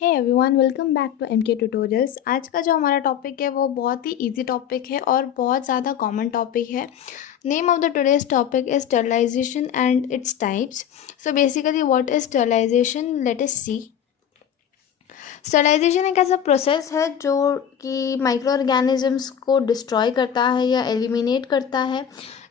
Hey everyone, welcome back to MK tutorials. आज का जो हमारा टॉपिक है वो बहुत ही इजी टॉपिक है और बहुत ज़्यादा कॉमन टॉपिक है। Name of the today's topic is sterilisation and it's types. So basically what is sterilisation, let us see. Sterilisation एक ऐसा प्रोसेस है जो कि माइक्रो ऑर्गेनिजम्स को डिस्ट्रॉय करता है या एलिमिनेट करता है।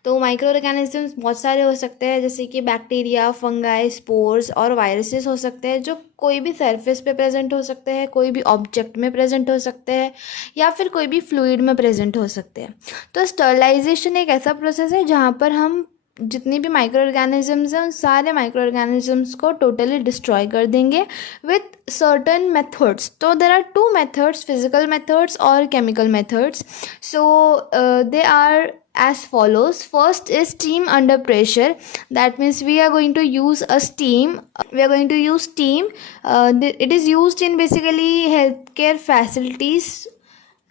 तो माइक्रो ऑर्गेनिजम्स बहुत सारे हो सकते हैं, जैसे कि बैक्टीरिया, फंगाई, स्पोर्स और वायरसेस हो सकते हैं, जो कोई भी सरफेस पे प्रेजेंट हो सकते हैं, कोई भी ऑब्जेक्ट में प्रेजेंट हो सकते हैं या फिर कोई भी फ्लूइड में प्रेजेंट हो सकते हैं। तो स्टरलाइजेशन एक ऐसा प्रोसेस है जहाँ पर हम जितनी भी माइक्रो ऑर्गेनिजम्स हैं उन सारे माइक्रो ऑर्गेनिजम्स को टोटली डिस्ट्रॉय कर देंगे विथ सर्टन मेथड्स। तो there are two methods, physical methods और chemical methods. So they are as follows. First is steam under pressure. That means we are going to use a steam. We are going to use steam. It is used in basically healthcare facilities.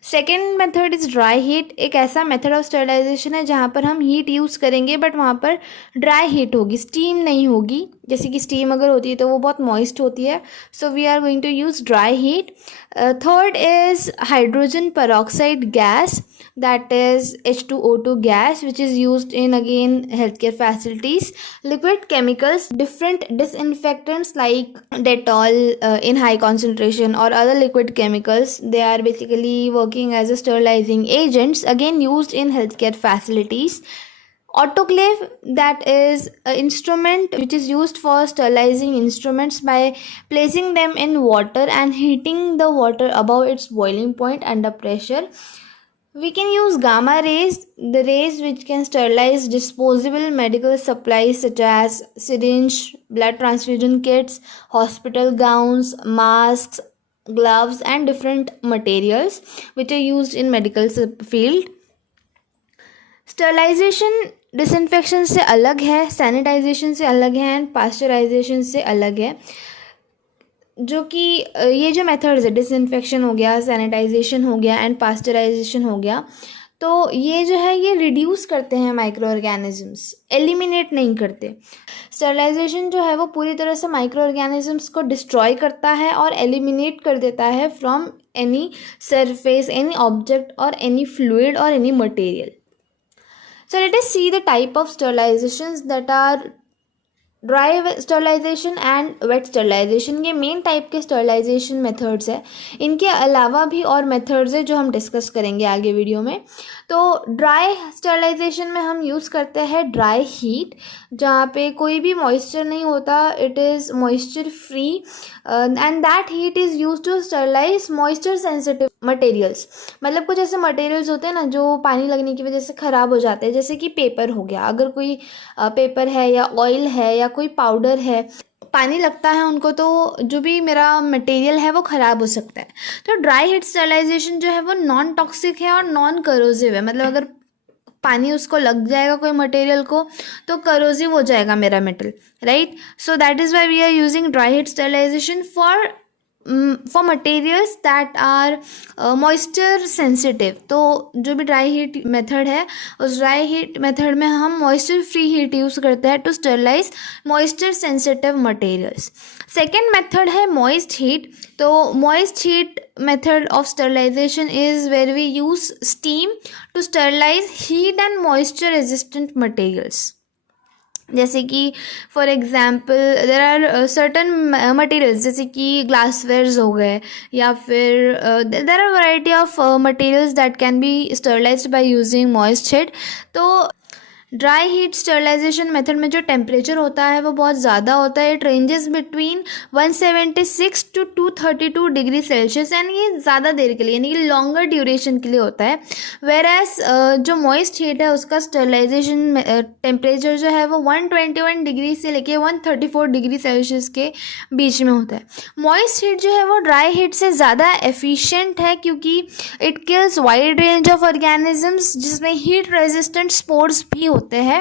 Second method is dry heat. एक ऐसा method of sterilization है जहाँ पर हम heat use करेंगे but वहाँ पर dry heat होगी, स्टीम नहीं होगी। जैसे कि स्टीम अगर होती है तो वो बहुत मॉइस्ट होती है, so we are going to use dry heat. Third is hydrogen peroxide gas, that is H2O2 gas, which is used in again healthcare facilities. Liquid chemicals, different disinfectants like Dettol in high concentration or other liquid chemicals, they are basically working as a sterilizing agents, again used in healthcare facilities. Autoclave, that is an instrument which is used for sterilizing instruments by placing them in water and heating the water above its boiling point under pressure. We can use gamma rays, the rays which can sterilize disposable medical supplies such as syringe, blood transfusion kits, hospital gowns, masks, gloves and different materials which are used in medical field. Sterilisation disinfection से अलग है, sanitisation से अलग है and pasteurisation से अलग है। जो कि ये जो मेथड्स है, डिसइंफेक्शन हो गया, सैनिटाइजेशन हो गया एंड पास्चराइजेशन हो गया, तो ये जो है ये रिड्यूस करते हैं माइक्रो ऑर्गेनिजम्स, एलिमिनेट नहीं करते। स्टरलाइजेशन जो है वो पूरी तरह से माइक्रो ऑर्गेनिजम्स को डिस्ट्रॉय करता है और एलिमिनेट कर देता है from any surface, any object और एनी फ्लूइड और any material. So let us see the type of sterilizations that are dry sterilisation and wet sterilisation. ये मेन टाइप के स्टरलाइजेशन मेथड्स है। इनके अलावा भी और मेथड्स है जो हम डिस्कस करेंगे आगे वीडियो में। तो ड्राई स्टरलाइजेशन में हम यूज़ करते हैं ड्राई हीट, जहाँ पे कोई भी मॉइस्चर नहीं होता, it is moisture free and that heat is use to sterilise moisture sensitive materials. मतलब कुछ ऐसे मटेरियल्स होते हैं ना जो पानी लगने की वजह से ख़राब हो जाते हैं, जैसे कि पेपर हो गया। अगर कोई पेपर है या ऑयल है या कोई पाउडर है, पानी लगता है उनको तो जो भी मेरा मटेरियल है वो ख़राब हो सकता है। तो ड्राई हीट स्टरलाइजेशन जो है वो नॉन टॉक्सिक है और नॉन करोजिव है। मतलब अगर पानी उसको लग जाएगा कोई मटेरियल को तो करोजिव हो जाएगा मेरा metal, right. So that is why we are using dry heat sterilisation for materials that are moisture sensitive. तो जो भी ड्राई हीट मेथड है, उस ड्राई हीट मेथड में हम मॉइस्चर फ्री हीट यूज़ करते हैं to sterilise moisture sensitive materials. Second method है मॉइस्ट हीट। तो moist heat method of sterilisation is where we use steam to sterilise heat and moisture resistant materials. जैसे कि for example there are certain materials, जैसे कि glasswares हो गए या फिर there are variety of materials that can be sterilised by using moist heat. तो dry heat sterilisation method में जो टेम्परेचर होता है वो बहुत ज़्यादा होता है। It ranges between 176 to 232 degree Celsius, यानी ये ज़्यादा देर के लिए, यानी कि लॉन्गर ड्यूरेशन के लिए होता है। वेर एज जो मॉइस्ट हीट है उसका स्टरलाइजेशन टेम्परेचर जो है वो 121 डिग्री से लेके 134 डिग्री सेल्सियस के बीच में होता है। मॉइस्ट हीट जो है वो ड्राई हीट से ज़्यादा एफिशिएंट है क्योंकि it kills wide range of organisms, जिसमें हीट रेजिस्टेंट स्पोर्स भी होते हैं।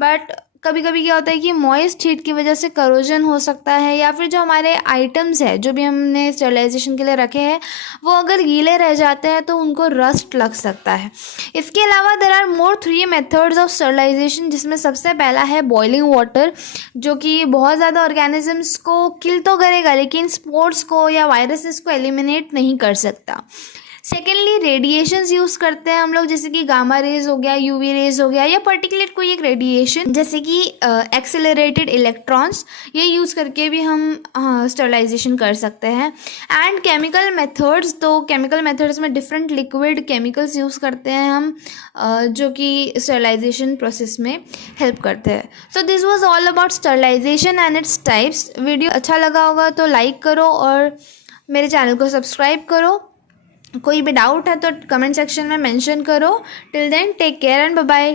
बट कभी कभी क्या होता है कि मॉइस्ट हीट की वजह से करोजन हो सकता है, या फिर जो हमारे आइटम्स है जो भी हमने स्टरलाइजेशन के लिए रखे हैं वो अगर गीले रह जाते हैं तो उनको रस्ट लग सकता है। इसके अलावा there are more 3 methods of sterilisation, जिसमें सबसे पहला है बॉइलिंग वाटर, जो कि बहुत ज़्यादा ऑर्गेनिजम्स को किल तो करेगा लेकिन स्पोर्स को या वायरसेस को एलिमिनेट नहीं कर सकता। सेकेंडली रेडिएशंस यूज़ करते हैं हम लोग, जैसे कि गामा रेज हो गया, यूवी रेज हो गया, या पर्टिकुलर कोई एक रेडिएशन जैसे कि एक्सेलरेटेड इलेक्ट्रॉन्स, ये यूज़ करके भी हम स्टरलाइजेशन कर सकते हैं। एंड केमिकल मेथड्स, तो केमिकल मेथड्स में डिफरेंट लिक्विड केमिकल्स यूज़ करते हैं हम जो कि स्टरलाइजेशन प्रोसेस में हेल्प करते हैं। So this was all about sterilisation and it's types. Video अच्छा लगा होगा तो लाइक करो और मेरे चैनल को सब्सक्राइब करो। कोई भी डाउट है तो कमेंट सेक्शन में मेंशन करो। Till then take care and bye bye.